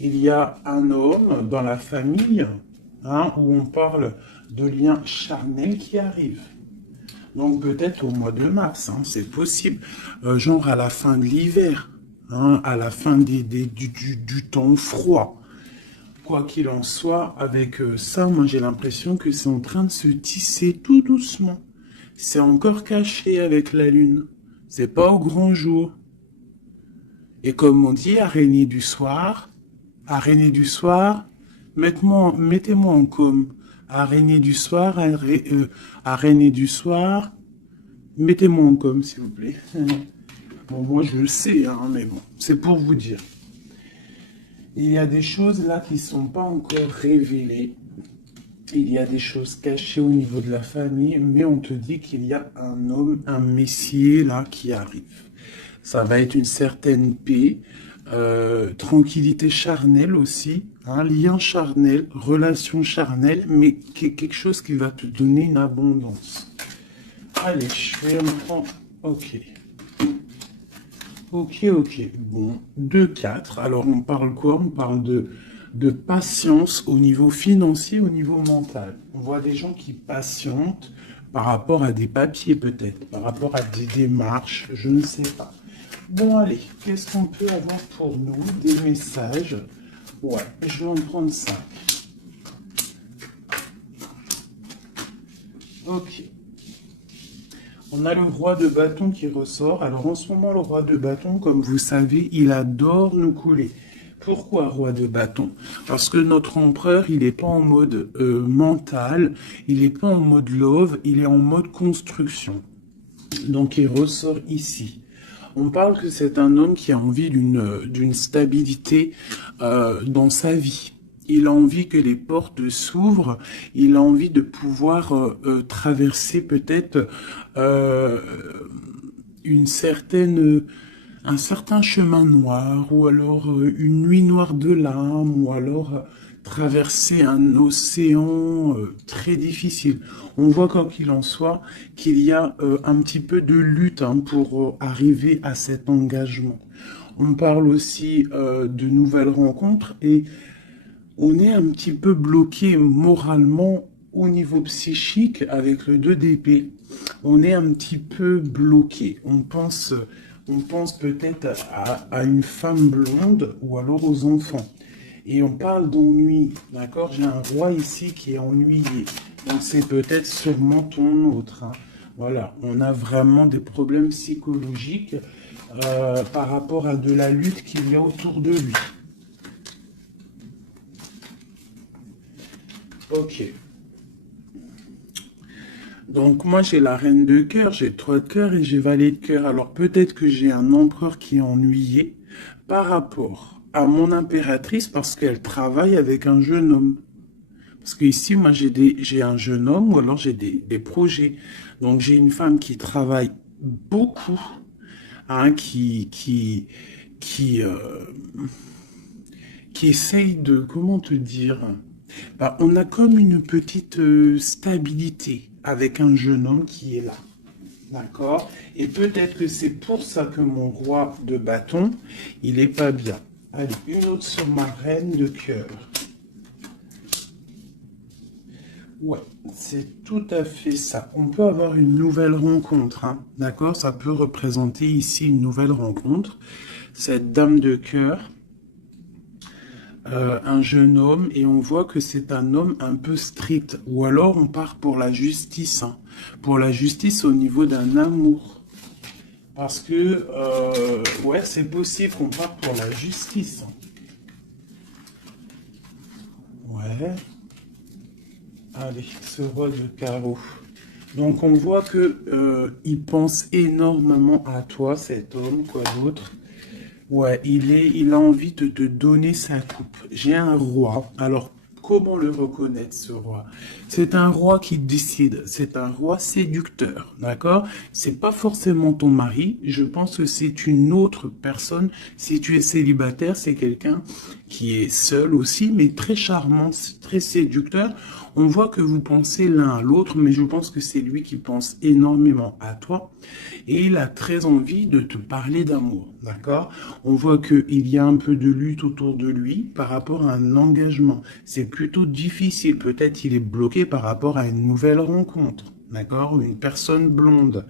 il y a un homme dans la famille, hein, où on parle de liens charnels qui arrivent. Donc peut-être au mois de mars, hein, c'est possible. Genre à la fin de l'hiver, hein, à la fin du temps froid. Quoi qu'il en soit, avec ça, moi j'ai l'impression que c'est en train de se tisser tout doucement. C'est encore caché avec la lune. C'est pas au grand jour. Et comme on dit, araignée du soir, mettez-moi en com. Araignée du soir, mettez-moi en com, s'il vous plaît. Bon, moi je le sais, hein, mais bon, c'est pour vous dire. Il y a des choses là qui ne sont pas encore révélées. Il y a des choses cachées au niveau de la famille, mais on te dit qu'il y a un homme, un messier là qui arrive. Ça va être une certaine paix, tranquillité charnelle aussi, un lien charnel, relation charnelle, mais quelque chose qui va te donner une abondance. Allez, je vais me prendre... Ok. Ok. Bon, 2-4. Alors, on parle quoi? On parle de patience au niveau financier, au niveau mental. On voit des gens qui patientent par rapport à des papiers peut-être, par rapport à des démarches, je ne sais pas. Bon, allez, qu'est-ce qu'on peut avoir pour nous? Des messages. Ouais, je vais en prendre 5. Ok. On a le roi de bâton qui ressort. Alors en ce moment, le roi de bâton, comme vous savez, il adore nous couler. Pourquoi roi de bâton? Parce que notre empereur, il n'est pas en mode mental, il n'est pas en mode love, il est en mode construction. Donc il ressort ici. On parle que c'est un homme qui a envie d'une stabilité dans sa vie. Il a envie que les portes s'ouvrent. Il a envie de pouvoir traverser peut-être une certaine, un certain chemin noir, ou alors une nuit noire de larmes, ou alors traverser un océan très difficile. On voit quoi qu'il en soit qu'il y a un petit peu de lutte hein, pour arriver à cet engagement. On parle aussi de nouvelles rencontres et on est un petit peu bloqué moralement au niveau psychique avec le 2 d'épée. On est un petit peu bloqué. On pense peut-être à une femme blonde ou alors aux enfants. Et on parle d'ennui, d'accord? J'ai un roi ici qui est ennuyé. Donc c'est peut-être sûrement ton autre. Hein. Voilà, on a vraiment des problèmes psychologiques par rapport à de la lutte qu'il y a autour de lui. Ok. Donc moi j'ai la reine de cœur, j'ai 3 de cœur et j'ai valet de cœur. Alors peut-être que j'ai un empereur qui est ennuyé par rapport à mon impératrice parce qu'elle travaille avec un jeune homme. Parce que ici moi j'ai un jeune homme ou alors j'ai des projets. Donc j'ai une femme qui travaille beaucoup, hein, qui, qui essaye de, comment te dire, bah, on a comme une petite stabilité avec un jeune homme qui est là. D'accord? Et peut-être que c'est pour ça que mon roi de bâton, il est pas bien. Allez, une autre sur ma reine de cœur. Ouais, c'est tout à fait ça. On peut avoir une nouvelle rencontre, hein, d'accord? Ça peut représenter ici une nouvelle rencontre. Cette dame de cœur, un jeune homme, et on voit que c'est un homme un peu strict. Ou alors on part pour la justice, hein, pour la justice au niveau d'un amour. Parce que, ouais, c'est possible qu'on parte pour la justice. Ouais. Allez, ce roi de carreau. Donc on voit que il pense énormément à toi, cet homme, quoi d'autre. Ouais, il a envie de te donner sa coupe. J'ai un roi. Alors, comment le reconnaître, ce roi? C'est un roi qui décide. C'est un roi séducteur, d'accord? C'est pas forcément ton mari. Je pense que c'est une autre personne. Si tu es célibataire, c'est quelqu'un qui est seul aussi, mais très charmant, très séducteur. On voit que vous pensez l'un à l'autre, mais je pense que c'est lui qui pense énormément à toi. Et il a très envie de te parler d'amour, d'accord? On voit qu'il y a un peu de lutte autour de lui par rapport à un engagement. C'est plutôt difficile. Peut-être il est bloqué par rapport à une nouvelle rencontre, d'accord? Une personne blonde.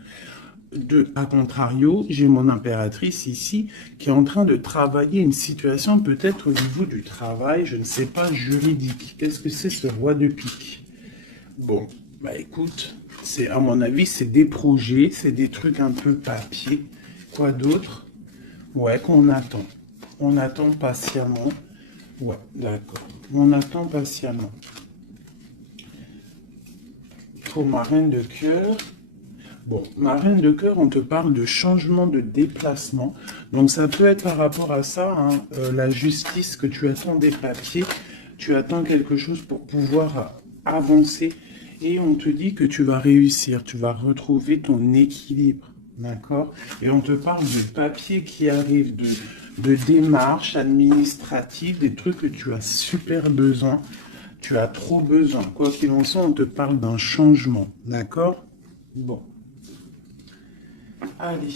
À contrario, j'ai mon impératrice ici qui est en train de travailler une situation peut-être au niveau du travail, je ne sais pas, juridique. Qu'est-ce que c'est ce roi de pique? Bon, bah écoute, à mon avis, c'est des projets, c'est des trucs un peu papier. Quoi d'autre? Ouais, qu'on attend. On attend patiemment. Ouais, d'accord. On attend patiemment. Pour ma reine de cœur. Bon, ma reine de cœur, on te parle de changement de déplacement. Donc ça peut être par rapport à ça, hein, la justice, que tu attends des papiers, tu attends quelque chose pour pouvoir avancer. Et on te dit que tu vas réussir, tu vas retrouver ton équilibre. D'accord? Et on te parle de papiers qui arrivent, de démarches administratives, des trucs que tu as super besoin. Tu as trop besoin. Quoi qu'il en soit, on te parle d'un changement. D'accord? Bon. Allez,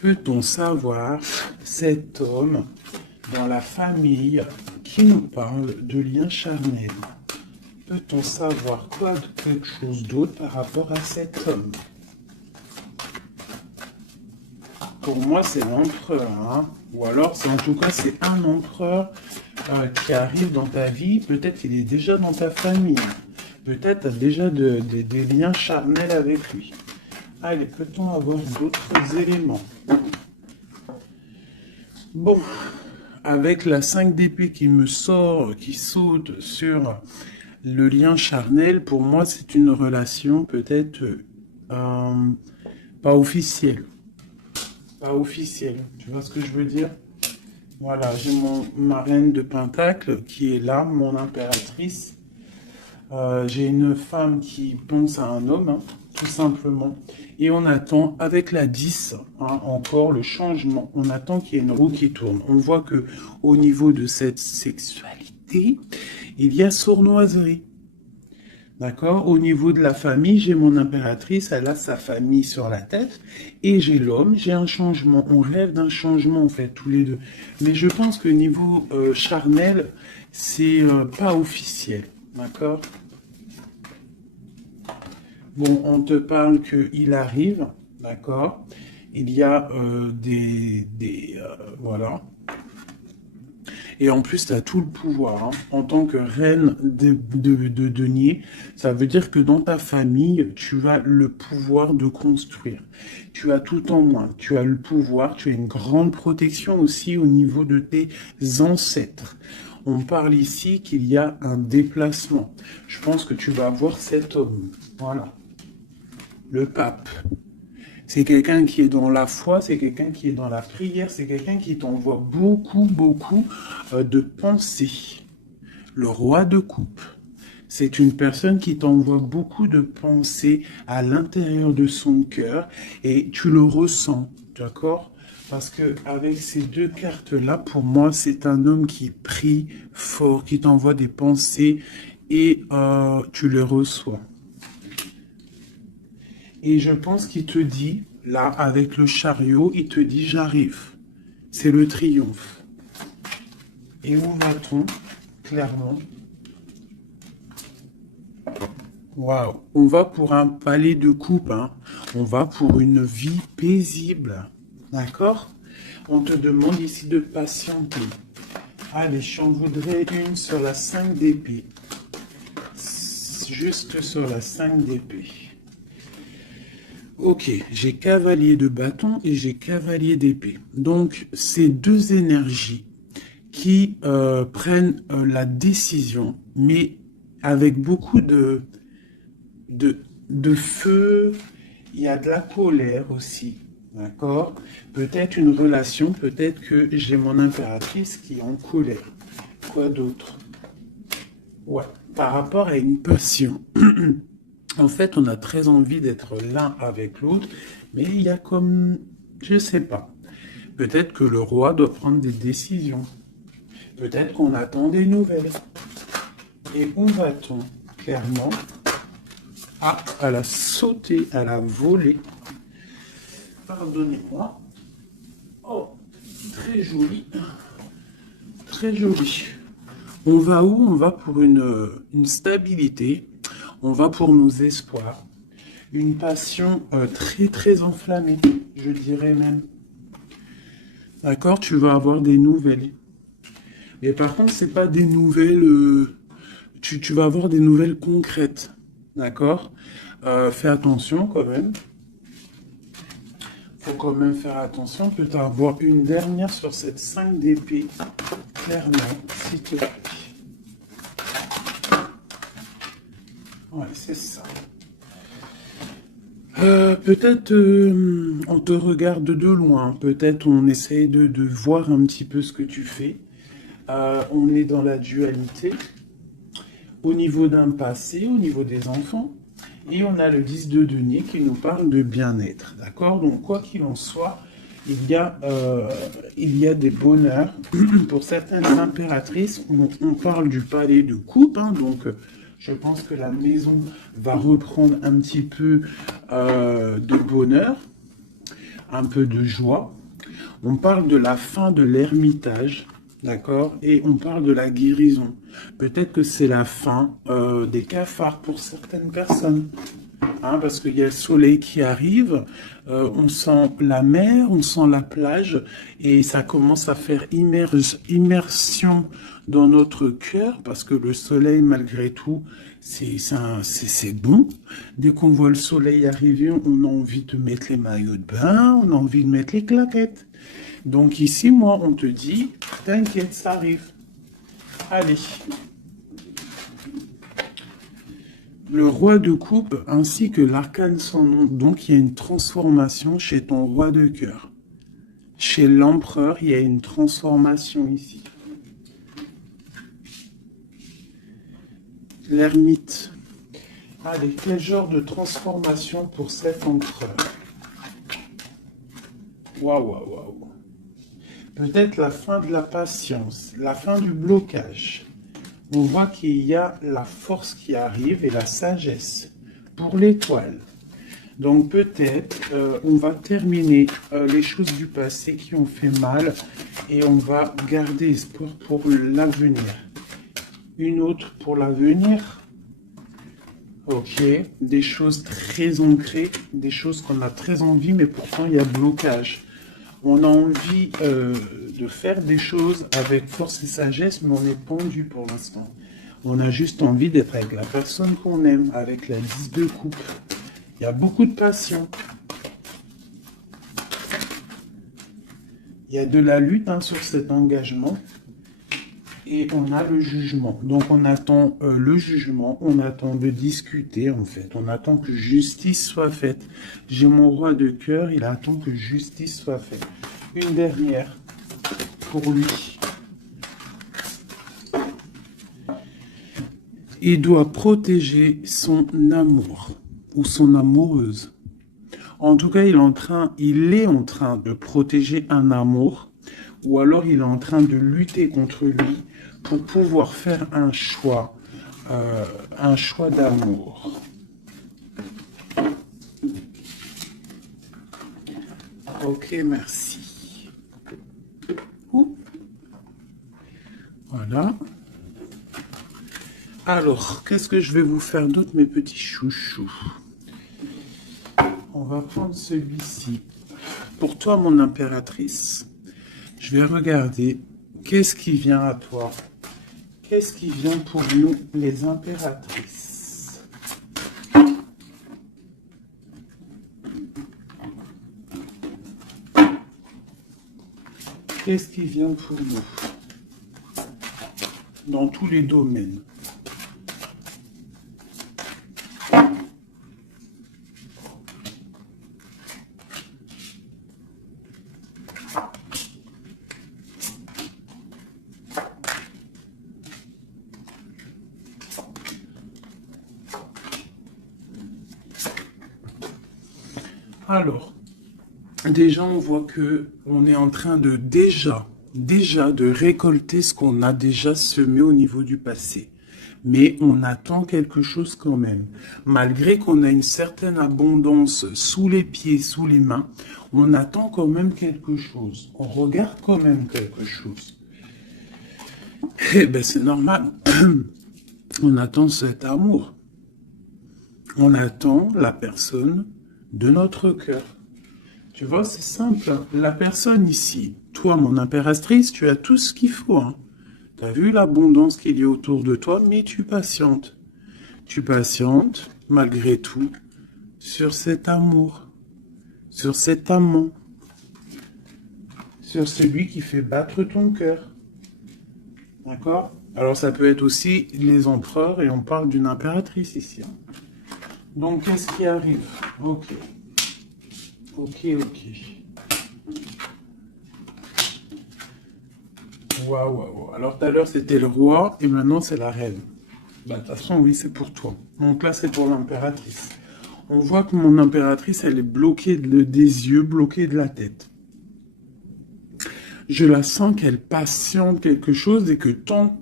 peut-on savoir cet homme dans la famille qui nous parle de lien charnel? Peut-on savoir quelque chose d'autre par rapport à cet homme? Pour moi, c'est l'empereur, hein? Ou alors, en tout cas, c'est un empereur qui arrive dans ta vie. Peut-être il est déjà dans ta famille. Peut-être tu as déjà des liens charnels avec lui. Allez, peut-on avoir d'autres éléments? Bon, avec la 5 d'épée qui me sort, qui saute sur le lien charnel, pour moi, c'est une relation peut-être pas officielle. Pas officielle, tu vois ce que je veux dire? Voilà, j'ai ma reine de Pentacle qui est là, mon impératrice. J'ai une femme qui pense à un homme, hein, tout simplement. Et on attend, avec la 10, hein, encore le changement. On attend qu'il y ait une roue qui tourne. On voit que au niveau de cette sexualité, il y a sournoiserie. D'accord? Au niveau de la famille, j'ai mon impératrice, elle a sa famille sur la tête. Et j'ai l'homme, j'ai un changement. On rêve d'un changement, en fait, tous les deux. Mais je pense que niveau charnel, c'est pas officiel. D'accord? Bon, on te parle qu'il arrive, d'accord? Il y a voilà. Et en plus, tu as tout le pouvoir, hein. En tant que reine de denier, ça veut dire que dans ta famille, tu as le pouvoir de construire. Tu as tout en main, tu as le pouvoir, tu as une grande protection aussi au niveau de tes ancêtres. On parle ici qu'il y a un déplacement. Je pense que tu vas voir cet homme. Voilà. Le pape. C'est quelqu'un qui est dans la foi, c'est quelqu'un qui est dans la prière, c'est quelqu'un qui t'envoie beaucoup, beaucoup de pensées. Le roi de coupe. C'est une personne qui t'envoie beaucoup de pensées à l'intérieur de son cœur et tu le ressens, d'accord? Parce que avec ces deux cartes-là, pour moi, c'est un homme qui prie fort, qui t'envoie des pensées et tu les reçois. Et je pense qu'il te dit, là, avec le chariot, il te dit, j'arrive. C'est le triomphe. Et où va-t-on, clairement? Waouh, on va pour un palais de coupe, hein. On va pour une vie paisible. D'accord? On te demande ici de patienter. Allez, j'en voudrais une sur la 5 d'épée. Juste sur la 5 d'épée. Ok, j'ai cavalier de bâton et j'ai cavalier d'épée. Donc, c'est deux énergies qui prennent la décision, mais avec beaucoup de feu, il y a de la colère aussi, d'accord? Peut-être une relation, peut-être que j'ai mon impératrice qui est en colère. Quoi d'autre? Ouais, par rapport à une passion. En fait, on a très envie d'être l'un avec l'autre, mais il y a comme, je sais pas. Peut-être que le roi doit prendre des décisions. Peut-être qu'on attend des nouvelles. Et où va-t-on? Clairement. Ah, elle a sauté, elle a volé. Pardonnez-moi. Oh, très joli. Très joli. On va où? On va pour une stabilité. On va pour nos espoirs. Une passion très très enflammée, je dirais même. D'accord? Tu vas avoir des nouvelles. Mais par contre, c'est pas des nouvelles. Tu vas avoir des nouvelles concrètes. D'accord? Fais attention quand même. Faut quand même faire attention. Peut-être avoir une dernière sur cette 5 d'épée. Clairement, s'il te plaît. Ouais, c'est ça. Peut-être on te regarde de loin. Peut-être on essaye de voir un petit peu ce que tu fais. On est dans la dualité. Au niveau d'un passé, au niveau des enfants. Et on a le 10 de denier qui nous parle de bien-être. D'accord? Donc, quoi qu'il en soit, il y a des bonheurs. Pour certaines impératrices, on parle du palais de coupe. Hein, donc, je pense que la maison va reprendre un petit peu de bonheur, un peu de joie. On parle de la fin de l'ermitage. D'accord? Et on parle de la guérison. Peut-être que c'est la fin des cafards pour certaines personnes. Hein, parce qu'il y a le soleil qui arrive, on sent la mer, on sent la plage, et ça commence à faire immersion dans notre cœur, parce que le soleil, malgré tout, c'est bon. Dès qu'on voit le soleil arriver, on a envie de mettre les maillots de bain, on a envie de mettre les claquettes. Donc ici, moi, on te dit, t'inquiète, ça arrive. Allez. Le roi de coupe ainsi que l'arcane sans nom. Donc il y a une transformation chez ton roi de cœur. Chez l'empereur, il y a une transformation ici. L'ermite. Allez, quel genre de transformation pour cet empereur? Waouh, waouh, waouh. Peut-être la fin de la patience, la fin du blocage. On voit qu'il y a la force qui arrive et la sagesse pour l'étoile. Donc peut-être on va terminer les choses du passé qui ont fait mal et on va garder espoir pour l'avenir. Une autre pour l'avenir. Ok, des choses très ancrées, des choses qu'on a très envie, mais pourtant il y a blocage. On a envie de faire des choses avec force et sagesse, mais on est pendu pour l'instant. On a juste envie d'être avec la personne qu'on aime, avec la 10 de coupe. Il y a beaucoup de passion. Il y a de la lutte sur cet engagement. Et on a le jugement. Donc on attend le jugement, on attend de discuter en fait. On attend que justice soit faite. J'ai mon roi de cœur, il attend que justice soit faite. Une dernière pour lui. Il doit protéger son amour ou son amoureuse. En tout cas, il est en train de protéger un amour ou alors il est en train de lutter contre lui pour pouvoir faire un choix d'amour. Ok, merci. Ouh. Voilà. Alors, qu'est-ce que je vais vous faire d'autre, mes petits chouchous? On va prendre celui-ci. Pour toi, mon impératrice, je vais regarder qu'est-ce qui vient à toi. Qu'est-ce qui vient pour nous, les impératrices? Qu'est-ce qui vient pour nous? Dans tous les domaines. Alors, déjà, on voit que on est en train de déjà de récolter ce qu'on a déjà semé au niveau du passé. Mais on attend quelque chose quand même. Malgré qu'on a une certaine abondance sous les pieds, sous les mains, on attend quand même quelque chose. On regarde quand même quelque chose. Eh ben, c'est normal. On attend cet amour. On attend la personne de notre cœur. Tu vois, c'est simple. La personne ici, toi, mon impératrice, tu as tout ce qu'il faut. Hein. Tu as vu l'abondance qu'il y a autour de toi, mais tu patientes. Tu patientes, malgré tout, sur cet amour, sur cet amant, sur celui qui fait battre ton cœur. D'accord? Alors, ça peut être aussi les empereurs, et on parle d'une impératrice ici. Hein. Donc, qu'est-ce qui arrive? Ok. Ok. Waouh. Alors, tout à l'heure, c'était le roi, et maintenant, c'est la reine. Bah, de toute façon, oui, c'est pour toi. Donc là, c'est pour l'impératrice. On voit que mon impératrice, elle est bloquée des yeux, bloquée de la tête. Je la sens qu'elle patiente quelque chose et que tant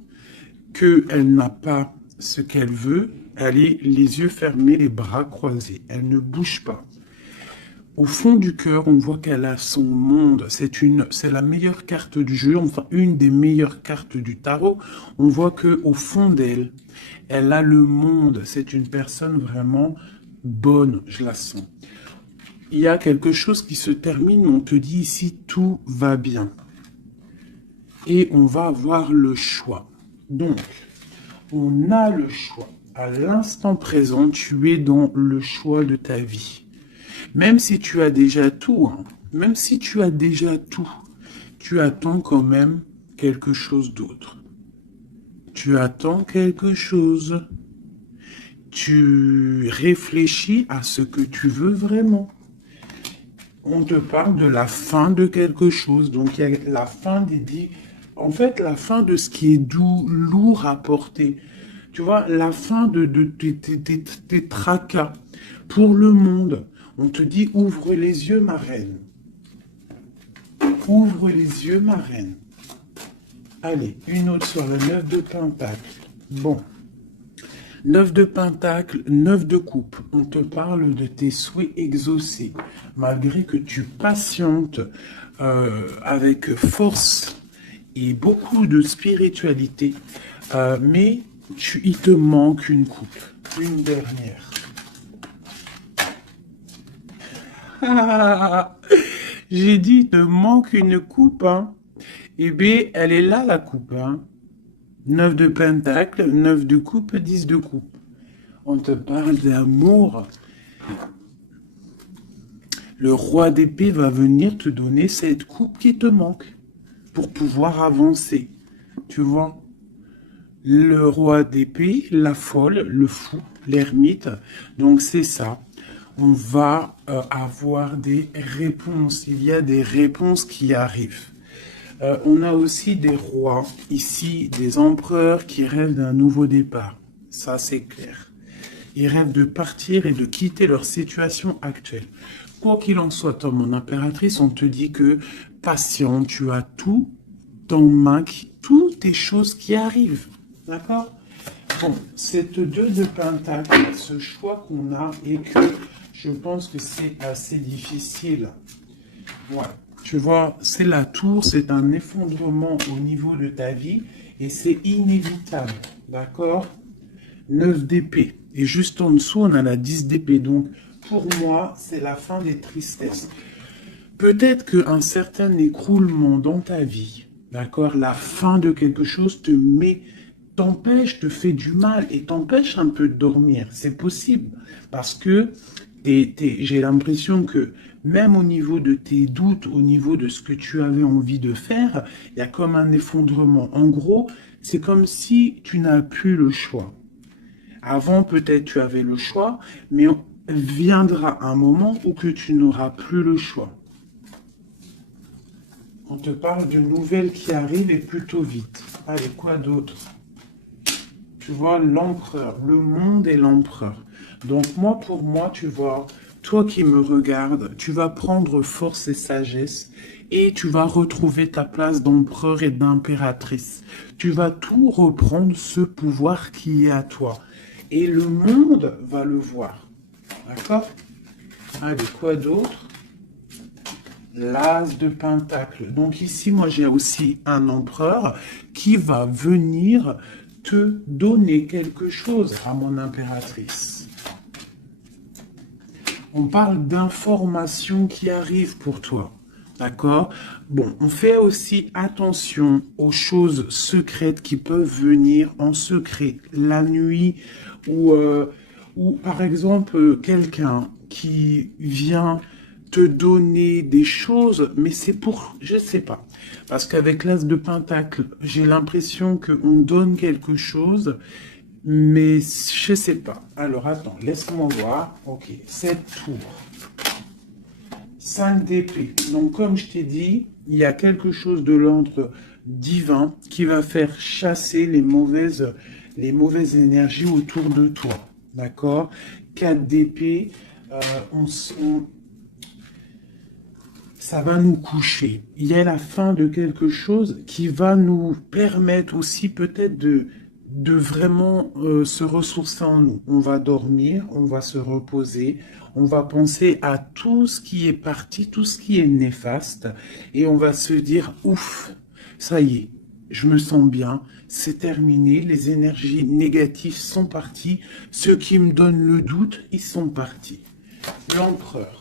qu'elle n'a pas ce qu'elle veut, elle est les yeux fermés, les bras croisés. Elle ne bouge pas. Au fond du cœur, on voit qu'elle a son monde. C'est la meilleure carte du jeu, enfin une des meilleures cartes du tarot. On voit que au fond d'elle, elle a le monde. C'est une personne vraiment bonne, je la sens. Il y a quelque chose qui se termine, on te dit ici tout va bien. Et on va avoir le choix. Donc, on a le choix. À l'instant présent, tu es dans le choix de ta vie. Même si tu as déjà tout, hein, même si tu as déjà tout, tu attends quand même quelque chose d'autre. Tu attends quelque chose. Tu réfléchis à ce que tu veux vraiment. On te parle de la fin de quelque chose. Donc, il y a la fin en fait, la fin de ce qui est doux, lourd à porter. Tu vois, la fin de tes tracas pour le monde. On te dit, ouvre les yeux, ma reine. Ouvre les yeux, ma reine. Allez, une autre sur le 9 de Pentacle. Bon. 9 de Pentacle, 9 de coupe. On te parle de tes souhaits exaucés. Malgré que tu patientes avec force et beaucoup de spiritualité. Mais il te manque une coupe. Une dernière. J'ai dit, il te manque une coupe. Hein. Eh bien, elle est là, la coupe. Hein. 9 de pentacle, 9 de coupe, 10 de coupe. On te parle d'amour. Le roi d'épée va venir te donner cette coupe qui te manque pour pouvoir avancer. Tu vois? Le roi d'épée, la folle, le fou, l'ermite. Donc c'est ça. On va avoir des réponses. Il y a des réponses qui arrivent. On a aussi des rois, ici, des empereurs qui rêvent d'un nouveau départ. Ça, c'est clair. Ils rêvent de partir et de quitter leur situation actuelle. Quoi qu'il en soit, toi, mon impératrice, on te dit que patient, tu as tout en main, toutes les choses qui arrivent. D'accord? Bon, cette 2 de pentacle, ce choix qu'on a et que je pense que c'est assez difficile. Ouais. Tu vois, c'est la tour, c'est un effondrement au niveau de ta vie et c'est inévitable, d'accord? 9 d'épée. Et juste en dessous, on a la 10 d'épée. Donc, pour moi, c'est la fin des tristesses. Peut-être qu'un certain écroulement dans ta vie, d'accord, la fin de quelque chose t'empêche, te fait du mal et t'empêche un peu de dormir. C'est possible parce que j'ai l'impression que même au niveau de tes doutes, au niveau de ce que tu avais envie de faire, il y a comme un effondrement. En gros, c'est comme si tu n'as plus le choix. Avant, peut-être tu avais le choix, mais viendra un moment où que tu n'auras plus le choix. On te parle d'une nouvelle qui arrive et plutôt vite. Allez, quoi d'autre? Tu vois, l'empereur, le monde et l'empereur. Donc moi, pour moi, tu vois, toi qui me regardes, tu vas prendre force et sagesse et tu vas retrouver ta place d'empereur et d'impératrice. Tu vas tout reprendre ce pouvoir qui est à toi. Et le monde va le voir. D'accord? Allez, quoi d'autre? L'as de pentacle. Donc ici, moi, j'ai aussi un empereur qui va venir te donner quelque chose à mon impératrice. On parle d'informations qui arrivent pour toi. D'accord? Bon, on fait aussi attention aux choses secrètes qui peuvent venir en secret la nuit ou par exemple quelqu'un qui vient te donner des choses, mais c'est pour, je sais pas. Parce qu'avec l'as de pentacle, j'ai l'impression qu'on donne quelque chose, mais je sais pas. Alors attends, laisse-moi voir. Ok, 7 tours. 5 d'épée. Donc comme je t'ai dit, il y a quelque chose de l'ordre divin qui va faire chasser les mauvaises énergies autour de toi. D'accord? 4 d'épée, ça va nous coucher. Il y a la fin de quelque chose qui va nous permettre aussi peut-être de vraiment se ressourcer en nous. On va dormir, on va se reposer, on va penser à tout ce qui est parti, tout ce qui est néfaste, et on va se dire, ouf, ça y est, je me sens bien, c'est terminé, les énergies négatives sont parties, ceux qui me donnent le doute, ils sont partis. L'empereur.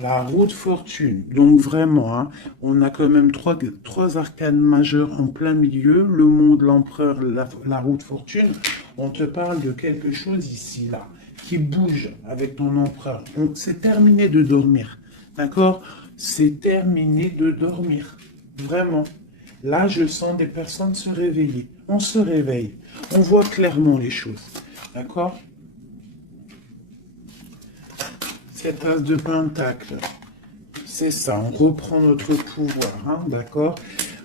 La roue de fortune, donc vraiment, hein, on a quand même trois arcanes majeures en plein milieu, le monde, l'empereur, la roue de fortune. On te parle de quelque chose ici, là, qui bouge avec ton empereur. C'est terminé de dormir, d'accord? C'est terminé de dormir, vraiment. Là, je sens des personnes se réveiller. On se réveille, on voit clairement les choses, d'accord? Cette as de pentacle, c'est ça, on reprend notre pouvoir, hein, d'accord?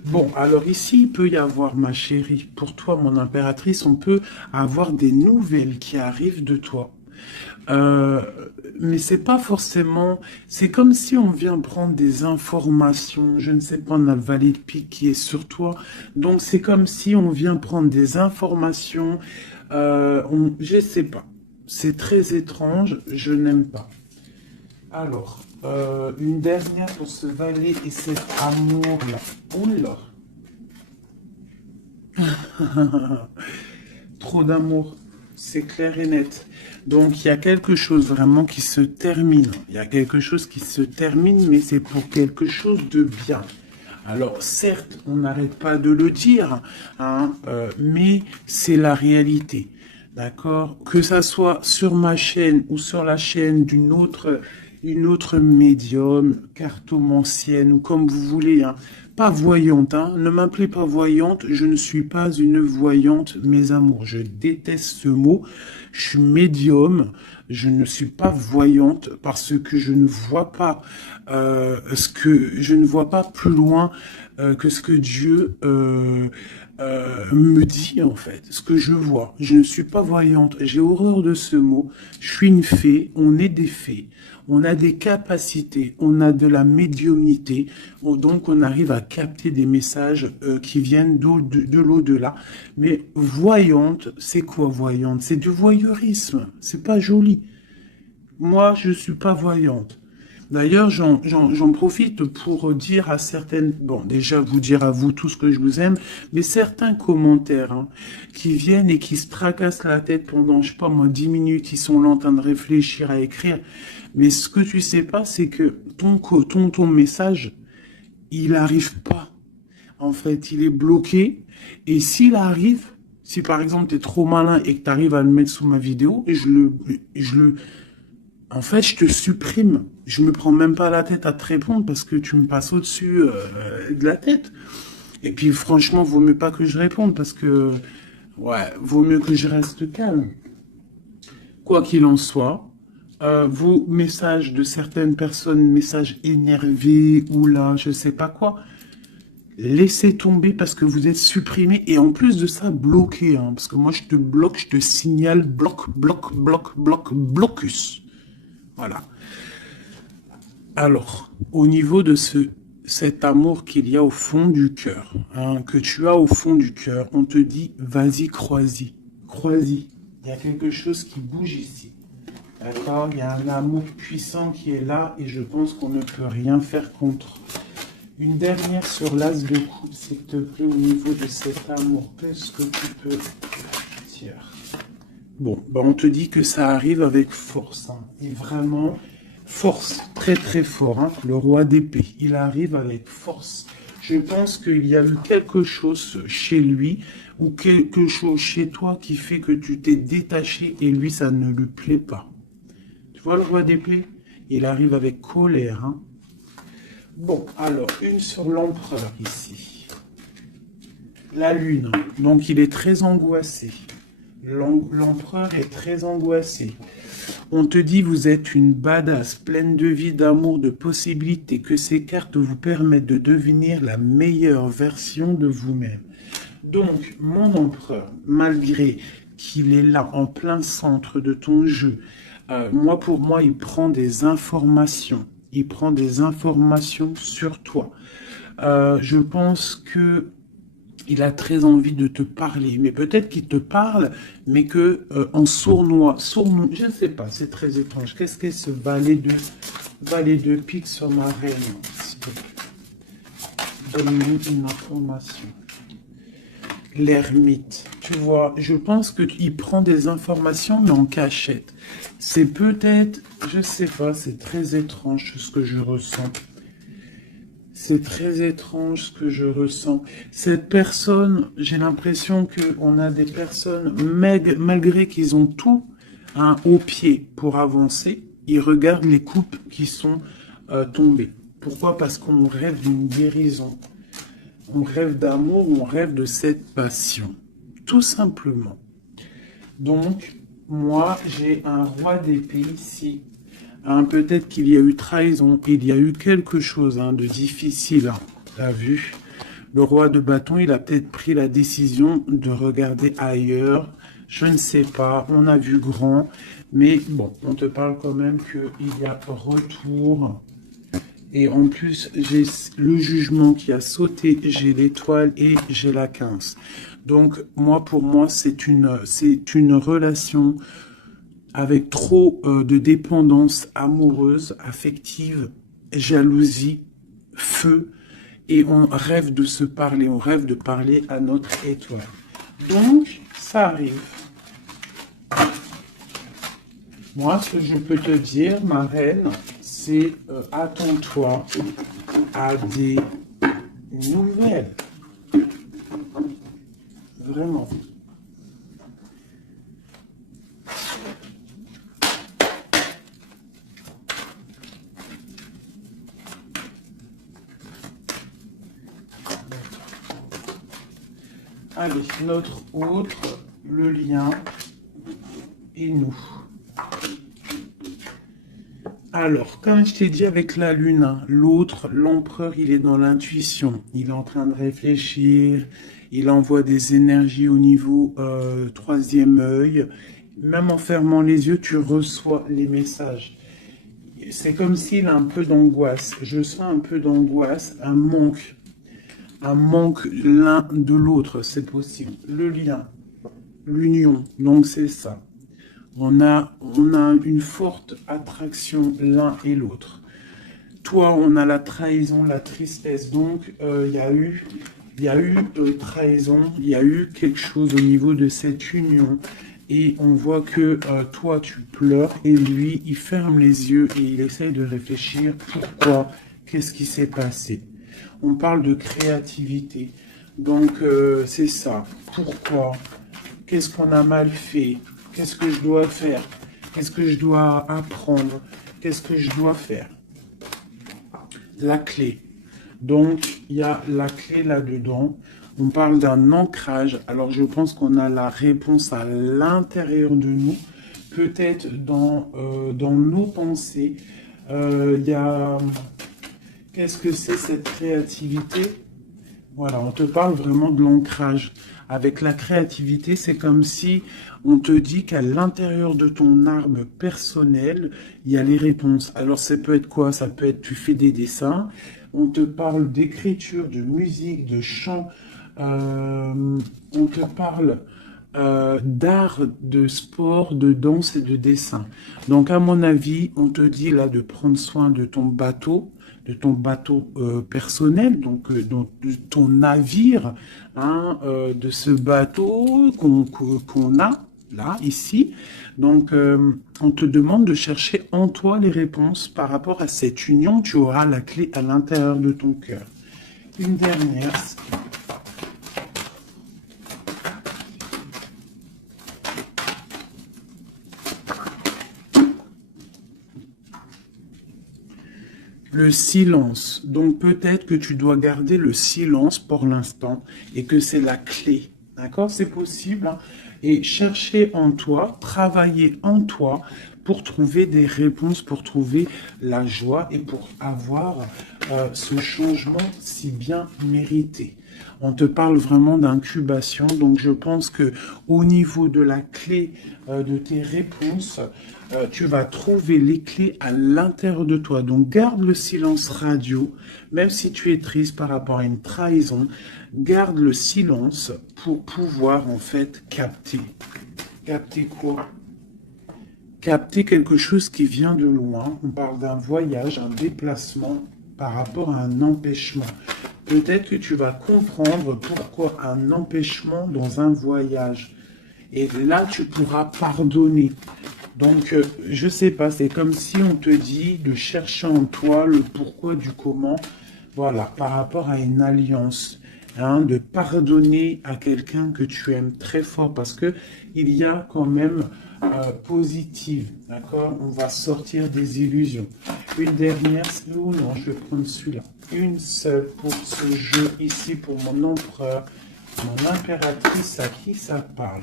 Bon, alors ici, il peut y avoir, ma chérie, pour toi, mon impératrice, on peut avoir des nouvelles qui arrivent de toi. Mais c'est pas forcément... C'est comme si on vient prendre des informations, je ne sais pas, on a le valet de pique qui est sur toi, donc c'est comme si on vient prendre des informations, je sais pas, c'est très étrange, je n'aime pas. Alors, une dernière pour ce valet et cet amour-là. Oula. Trop d'amour, c'est clair et net. Donc, il y a quelque chose vraiment qui se termine. Il y a quelque chose qui se termine, mais c'est pour quelque chose de bien. Alors, certes, on n'arrête pas de le dire, hein, mais c'est la réalité. D'accord? Que ça soit sur ma chaîne ou sur la chaîne d'une autre... une autre médium, cartomancienne, ou comme vous voulez, hein. Pas voyante, hein. Ne m'appelez pas voyante, je ne suis pas une voyante, mes amours. Je déteste ce mot. Je suis médium, je ne suis pas voyante parce que je ne vois pas je ne vois pas plus loin que ce que Dieu me dit en fait, ce que je vois. Je ne suis pas voyante, j'ai horreur de ce mot. Je suis une fée, on est des fées. On a des capacités, on a de la médiumnité, donc on arrive à capter des messages qui viennent de l'au-delà. Mais voyante, c'est quoi voyante? C'est du voyeurisme, c'est pas joli. Moi, je suis pas voyante. D'ailleurs, j'en profite pour dire à certaines, bon, déjà vous dire à vous tous que je vous aime, mais certains commentaires hein, qui viennent et qui se tracassent la tête pendant, je sais pas moi, 10 minutes, ils sont là en train de réfléchir à écrire. Mais ce que tu sais pas, c'est que ton message, il arrive pas. En fait, il est bloqué. Et s'il arrive, si par exemple tu es trop malin et que tu arrives à le mettre sous ma vidéo, en fait, je te supprime. Je me prends même pas la tête à te répondre parce que tu me passes au-dessus de la tête. Et puis, franchement, vaut mieux pas que je réponde parce que, ouais, vaut mieux que je reste calme. Quoi qu'il en soit, vos messages de certaines personnes, messages énervés ou là, je sais pas quoi, laissez tomber parce que vous êtes supprimé et en plus de ça, bloqué. Hein, parce que moi, je te bloque, je te signale bloc, bloc, bloc, bloc, blocus. Voilà. Alors, au niveau de cet amour qu'il y a au fond du cœur, hein, que tu as au fond du cœur, on te dit, vas-y, crois-y. Crois-y. Il y a quelque chose qui bouge ici. D'accord? Il y a un amour puissant qui est là et je pense qu'on ne peut rien faire contre. Une dernière sur l'as de coupe, s'il te plaît, au niveau de cet amour. Qu'est-ce que tu peux dire? Bon, bah on te dit que ça arrive avec force. Hein, et vraiment, force, très très fort. Hein, le roi d'épée, il arrive avec force. Je pense qu'il y a eu quelque chose chez lui ou quelque chose chez toi qui fait que tu t'es détaché et lui, ça ne lui plaît pas. Tu vois le roi d'épée? Il arrive avec colère. Hein. Bon, alors, une sur l'empereur ici. La lune. Donc, il est très angoissé. L'empereur est très angoissé. On te dit, vous êtes une badass, pleine de vie, d'amour, de possibilités, que ces cartes vous permettent de devenir la meilleure version de vous-même. Donc, mon empereur, malgré qu'il est là, en plein centre de ton jeu, pour moi, il prend des informations. Il prend des informations sur toi. Je pense que il a très envie de te parler, mais peut-être qu'il te parle, mais que en sournois, je ne sais pas, c'est très étrange. Qu'est-ce qu'est ce valet de pique sur ma reine? Donne-nous une information. L'ermite, tu vois, je pense qu'il prend des informations, mais en cachette. C'est peut-être, je sais pas, c'est très étrange ce que je ressens. C'est très étrange ce que je ressens. Cette personne, j'ai l'impression qu'on a des personnes, malgré qu'ils ont tout hein, au pied pour avancer, ils regardent les coupes qui sont tombées. Pourquoi? Parce qu'on rêve d'une guérison. On rêve d'amour, on rêve de cette passion. Tout simplement. Donc, moi, j'ai un roi d'épée ici. Hein, peut-être qu'il y a eu trahison, il y a eu quelque chose hein, de difficile. Hein, t'as vu? Le roi de bâton, il a peut-être pris la décision de regarder ailleurs. Je ne sais pas, on a vu grand. Mais bon, on te parle quand même qu'il y a retour. Et en plus, j'ai le jugement qui a sauté, j'ai l'étoile et j'ai la 15. Donc, pour moi, c'est une relation avec trop de dépendance amoureuse, affective, jalousie, feu. Et on rêve de se parler, on rêve de parler à notre étoile. Donc, ça arrive. Moi, ce que je peux te dire, ma reine, c'est attends-toi à des nouvelles. Vraiment. Allez, notre autre, le lien et nous. Alors, comme je t'ai dit avec la lune, hein, l'autre, l'empereur, il est dans l'intuition. Il est en train de réfléchir. Il envoie des énergies au niveau troisième œil. Même en fermant les yeux, tu reçois les messages. C'est comme s'il a un peu d'angoisse. Je sens un peu d'angoisse, un manque l'un de l'autre, c'est possible. Le lien, l'union, donc c'est ça. On a une forte attraction l'un et l'autre. Toi, on a la trahison, la tristesse. Donc, il y a eu trahison, il y a eu quelque chose au niveau de cette union. Et on voit que toi, tu pleures et lui, il ferme les yeux et il essaye de réfléchir. Pourquoi? Qu'est-ce qui s'est passé? On parle de créativité. Donc, c'est ça. Pourquoi? Qu'est-ce qu'on a mal fait? Qu'est-ce que je dois faire? Qu'est-ce que je dois apprendre? Qu'est-ce que je dois faire? La clé. Donc, il y a la clé là-dedans. On parle d'un ancrage. Alors, je pense qu'on a la réponse à l'intérieur de nous. Peut-être dans nos pensées. Il y a... Qu'est-ce que c'est cette créativité? Voilà, on te parle vraiment de l'ancrage. Avec la créativité, c'est comme si on te dit qu'à l'intérieur de ton arbre personnel, il y a les réponses. Alors, ça peut être quoi? Ça peut être, tu fais des dessins, on te parle d'écriture, de musique, de chant, on te parle d'art, de sport, de danse et de dessin. Donc, à mon avis, on te dit là de prendre soin de ton bateau personnel, donc de ton navire, hein, de ce bateau qu'on a là, ici. Donc, on te demande de chercher en toi les réponses par rapport à cette union. Tu auras la clé à l'intérieur de ton cœur. Une dernière. Le silence. Donc peut-être que tu dois garder le silence pour l'instant et que c'est la clé. D'accord? C'est possible, hein. Et chercher en toi, travailler en toi pour trouver des réponses, pour trouver la joie et pour avoir ce changement si bien mérité. On te parle vraiment d'incubation, donc je pense que au niveau de la clé de tes réponses, tu vas trouver les clés à l'intérieur de toi. Donc garde le silence radio, même si tu es triste par rapport à une trahison, garde le silence pour pouvoir en fait capter. Capter quoi? Capter quelque chose qui vient de loin. On parle d'un voyage, un déplacement par rapport à un empêchement. Peut-être que tu vas comprendre pourquoi un empêchement dans un voyage. Et là, tu pourras pardonner. Donc, je sais pas, c'est comme si on te dit de chercher en toi le pourquoi du comment, voilà, par rapport à une alliance, hein, de pardonner à quelqu'un que tu aimes très fort, parce que il y a quand même positive, d'accord? On va sortir des illusions. Une dernière, ou non, je vais prendre celui-là. Une seule pour ce jeu ici, pour mon empereur, mon impératrice, à qui ça parle?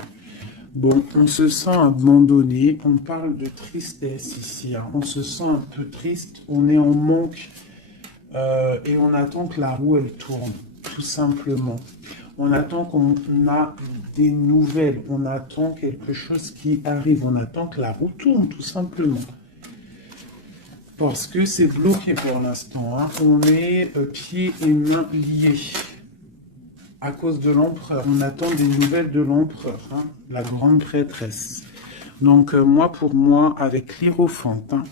Bon, on se sent abandonné, on parle de tristesse ici, hein. On se sent un peu triste, on est en manque et on attend que la roue elle tourne, tout simplement. On attend qu'on a des nouvelles, on attend quelque chose qui arrive, on attend que la roue tourne, tout simplement. Parce que c'est bloqué pour l'instant, hein. On est pieds et mains liés. À cause de l'empereur, on attend des nouvelles de l'empereur, hein, la grande prêtresse. Donc moi, pour moi, avec l'Hiérophante, hein,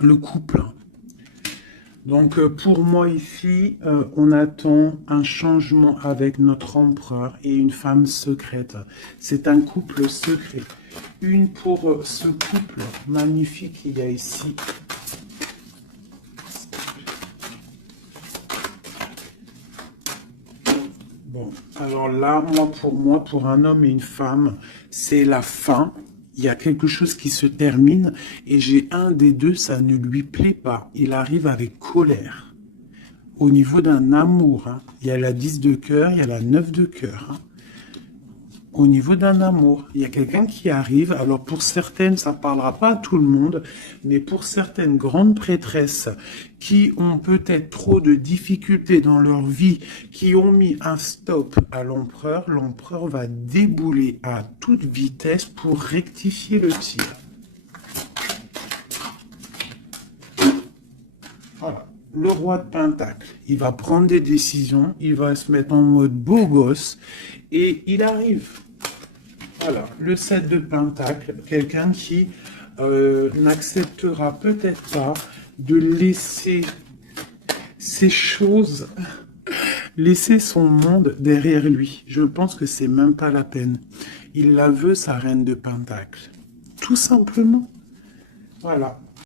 le couple. Donc pour moi ici, on attend un changement avec notre empereur et une femme secrète. C'est un couple secret. Une pour ce couple magnifique qu'il y a ici. Bon, alors là, moi, pour un homme et une femme, c'est la fin. Il y a quelque chose qui se termine et j'ai un des deux, ça ne lui plaît pas. Il arrive avec colère. Au niveau d'un amour, hein, il y a la 10 de cœur, il y a la 9 de cœur. Hein. Au niveau d'un amour, il y a quelqu'un qui arrive. Alors pour certaines, ça ne parlera pas à tout le monde, mais pour certaines grandes prêtresses qui ont peut-être trop de difficultés dans leur vie, qui ont mis un stop à l'empereur, l'empereur va débouler à toute vitesse pour rectifier le tir. Voilà. Le roi de Pentacle, il va prendre des décisions, il va se mettre en mode beau gosse et il arrive. Voilà, le 7 de Pentacle, quelqu'un qui n'acceptera peut-être pas de laisser ces choses, laisser son monde derrière lui. Je pense que c'est même pas la peine. Il la veut, sa reine de Pentacle. Tout simplement. Voilà.